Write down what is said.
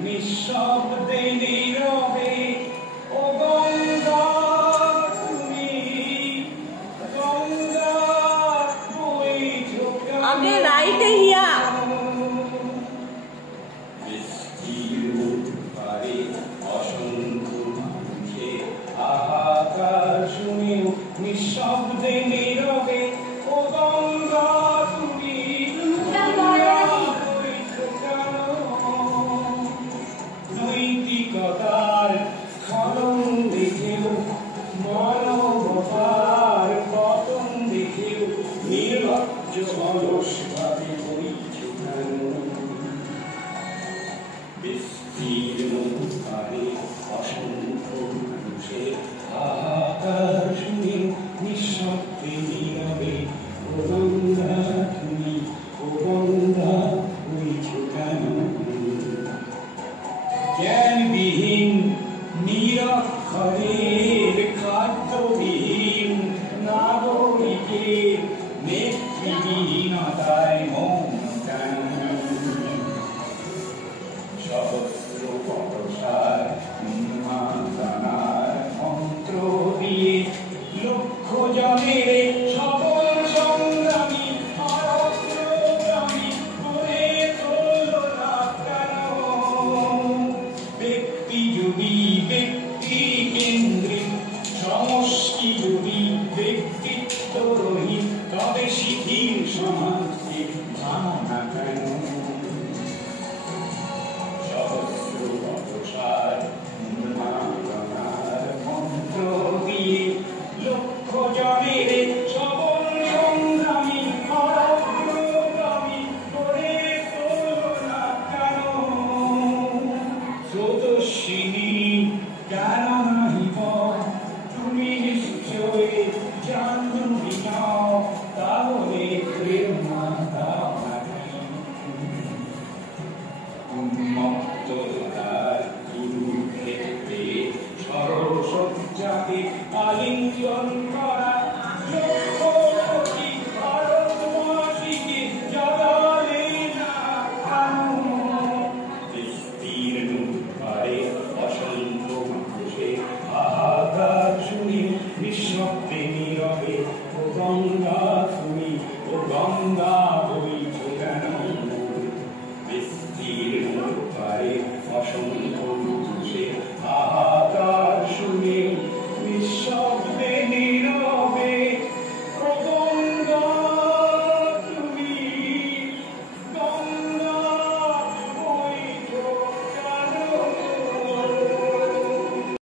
নিঃশব্দে নীরবে ও গঙ্গা তুমি গঙ্গা বইছো আগে রাইটে হিয়া অসংখ্য মানুষের হাহাকার শুনেও নিঃশব্দে নীরবে ও গঙ্গা তুমি নৈতিকতার স্খলন দেখেও মানবতার পতন দেখেও নির্লজ্জ অলসভাবে বইছো কেন? বিস্তীর্ণ পারে অসংখ্য মানুষের হাহাকার শুনে নিঃশব্দে নীরবে ও গঙ্গা তুমি ও গঙ্গা বইছো কেন? জ্ঞানবিহীন নিরক্ষরের খাদ্যবিহীন নাগরিকের নেতৃহীনতায় মন কেন? সহস্র বর্ষার উন্মাদনার মন্ত্র দিয়ে লক্ষ জনের সফল সংগ্রামী অগ্রগামী করে তোল না কেন? ব্যক্তিযোগী ব্যক্তি কেন্দ্রিক সমষ্টিযোগী ব্যক্তিত্বরহিত তবে শিথিল সমাজকে জানো না কেন? সহস্র বর্ষার উন্মাদনার মন্ত্র দিয়ে লক্ষ জনের সবল সংগ্রামী অগ্রগামী করে তোল না কেন? স্রোতস্বিনী কেন নাহিব তুমি নিশ্চয় জাহ্নবী নও, তাহলে প্রেরণা দাও না কেন? উন্মত্ততার কুরুক্ষেত্রে সরসজ্জাকে আলিঙ্গন করা লক্ষ কোটি ভারতবাসীকে জাগালে না কেন? বিস্তীর্ণ পারে অসংখ্য মানুষের হাহাকার শুনে নিঃশব্দে নীরবে ও গঙ্গা তুমি ও গঙ্গা